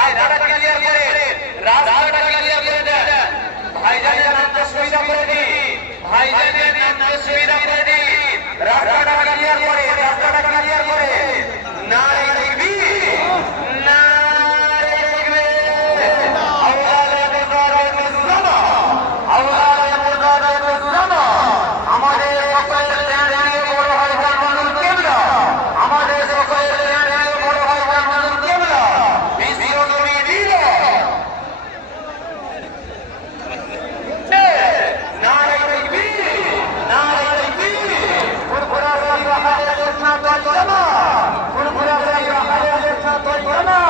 রাস্তাটা ক্লিয়ার করে রাস্তাটা ক্লিয়ার করে দেন ভাইজানের নামটা সুবিধা করে দিন ভাইজানের নামটা সুবিধা করে দিন রাস্তাটা ক্লিয়ার করে রাস্তাটা ক্লিয়ার করে নারে তাকবীর নারে তাকবীর আওয়ালে মুজাহিদুল জামা আওয়ালে মুজাহিদুল জামা আমাদের সকলের ধ্যানে বড় হয় জামানুল কিবলা আমাদের সকলের ধ্যানে বড় হয় জামানুল কিবলা বিশ্বনবী দিলে নারে তাকবীর নারে তাকবীর ফুরফুরা সাইরা হাদিসের সাথে জামা ফুরফুরা সাইরা হাদিসের সাথে জামা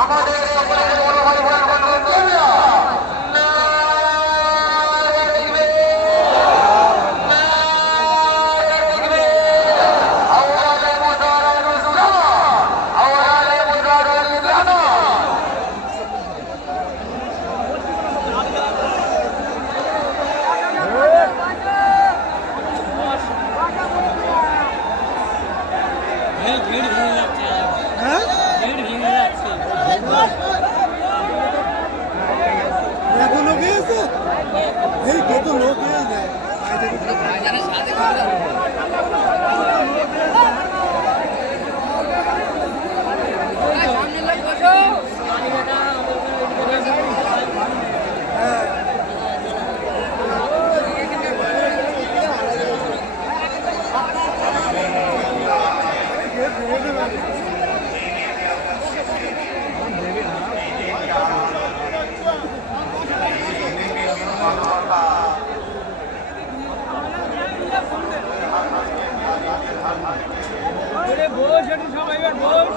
আমাদের সকলের বড় হয় জামানুল কিবলা নারে তাকবীর নারে তাকবীর আওয়ালে মুজাহিদুল জামা আওয়ালে মুজাহিদুল জামা ভিড় ভেঙে যাচ্ছে ভিড় ভেঙে যাচ্ছে এত লোক এসে এই কত লোক এসে ভাইজানের সাথে করে সামনে লোক বসো বস একটু সবাই এবার বস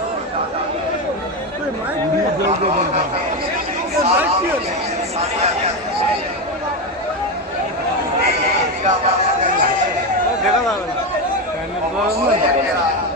দেখা যাবে না